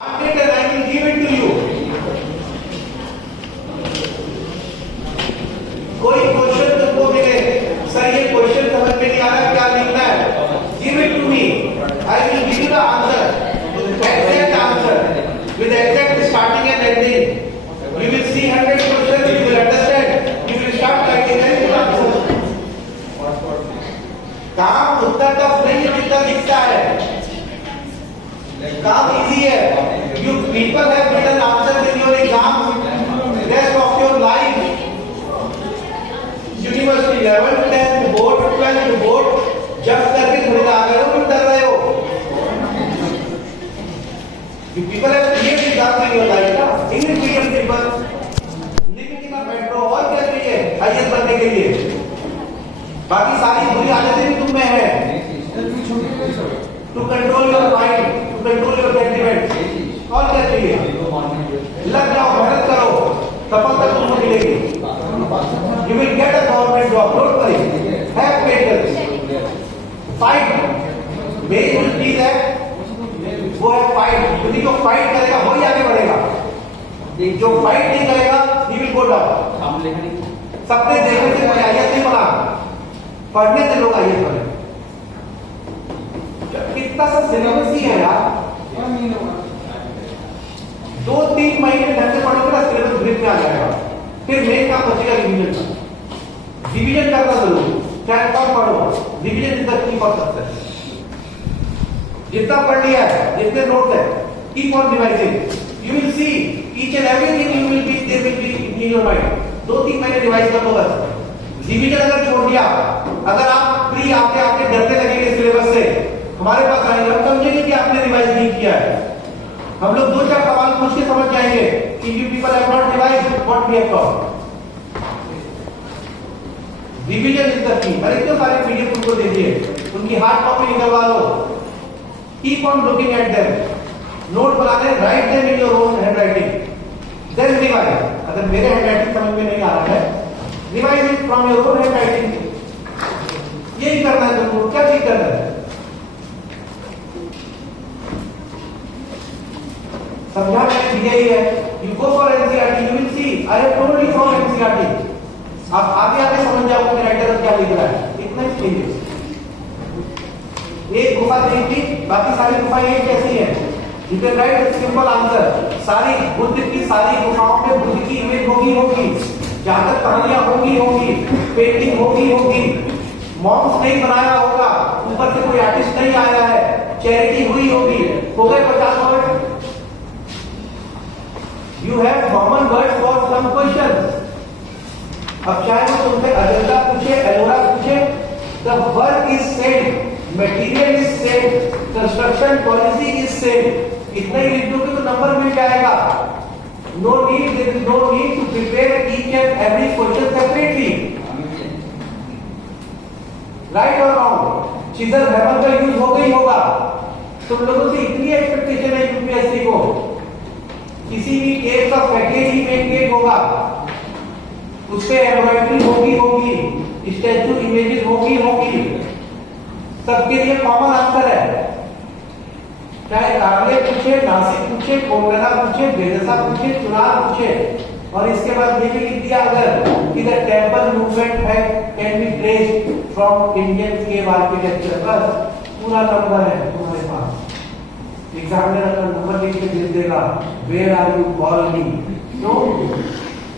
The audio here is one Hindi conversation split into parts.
And I will give it to you. कोई क्वेश्चन तुमको मिले, सर ये क्वेश्चन समझ में नहीं आ रहा क्या लिखना है, give it to me. I will give you the answer, exact answer, with exact starting and ending. You will see 100 questions, you will understand, you will start writing and you will answer. काम उतना टफ नहीं है जितना दिखता है, काम इजी है. You people have written answers in your exam, rest of your life. University level 10 board 12 board जब करके थोड़ी आ गए हो डर रहे हो. You people have created exam in your life ना, English medium people living in a metro और क्या चाहिए IAS बनने के लिए. बाकी सारी बुरी आदतें भी तुम में है. To control your mind, to control your sentiment. और क्या चाहिए? लग जाओ, मेहनत करो, सफलता तुमको मिलेगी. You will get a government job. Don't worry. Have patience. Fight. Main जो चीज है, वो है fight. क्योंकि जो fight करेगा वही आगे बढ़ेगा. जो fight नहीं करेगा, he will go down. सपने देखने से कोई IAS नहीं बना, पढ़ने से लोग IAS बने. कितना सा सिलेबस ही है यार. 2-3 महीने ढंग से पढ़ोगे ना सिलेबस ग्रिप में आ जाएगा. फिर मेन काम बचेगा रिवीजन का. रिवीजन करना जरूर, चाहे कम पढ़ो. Revision is the key for success. जितना पढ़ लिया है, जितने नोट्स है, keep on revising. You will see each and everything you will be there will be in your mind. 2-3 महीने रिवाइज कर लो बस. रिवीजन अगर छोड़ दिया, अगर आप प्री आते आते डरने लगेंगे सिलेबस से, हमारे पास आएंगे, हम समझेंगे कि आपने रिवाइज नहीं किया है. हम लोग 2-4 सवाल पूछ के समझ जाएंगे कि you people have not revised what we have taught. Revision is the key. मैंने इतने सारे पीडीएफ तुमको दे दिए, उनकी हार्ड कॉपी निकलवा लो. Keep on looking at them. Note बनाने, write them in your own handwriting, then revise. अगर मेरे हैंडराइटिंग समझ में नहीं आ रहा है, revise it from your own handwriting. यही करना है तुमको. क्या चीज करना है? समझा मैंने दिया ही है. You go for NCERT, you will C I have told you from NCERT. आप आगे आगे समझ जाओ कि राइटर क्या लिख रहा है. इतना ही चाहिए. एक गुफा देखी, बाकी सारी गुफा एक जैसी है. You can write simple answer. सारी बुद्ध की सारी गुफाओं में बुद्ध की इमेज होगी, जहां तक कहानियां होगी, पेंटिंग होगी. मॉन्क्स नहीं बनाया होगा, ऊपर से कोई आर्टिस्ट नहीं आया है, चैरिटी हुई होगी. हो गए 50 word. You have common words for some questions. अब चाहे वो तुमसे अजंता पूछे, एलोरा पूछे, the work is same, material is same, construction policy is same. इतना ही लिख दोगे तो नंबर मिल जाएगा. No need, there is no need to prepare each and every question separately. Right or wrong? Scissor hammer का यूज होगा ही होगा. तुम लोगों से इतनी एक्सपेक्टेशन है यूपीएससी को, किसी भी केस का पैकेज ही मेंटेन होगा, उसपे एम्ब्रॉयडरी होगी, स्टैचू इमेजेस होगी. सबके लिए कॉमन आंसर है. चाहे कागले पूछे, नासिक पूछे, कोलकाता पूछे, बेदसा पूछे, चुनार पूछे. और इसके बाद ये भी लिख दिया अगर कि द टेम्पल मूवमेंट है can be traced from Indian cave architecture. बस पूरा नंबर है तुम्हारे पास. एग्जामिनर अगर नंबर लिख के दे देगा, where are you calling? No,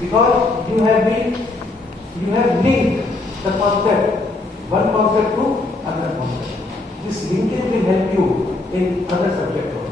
because you have linked the concept, one concept to other concept. This linkage will help you in other subjects.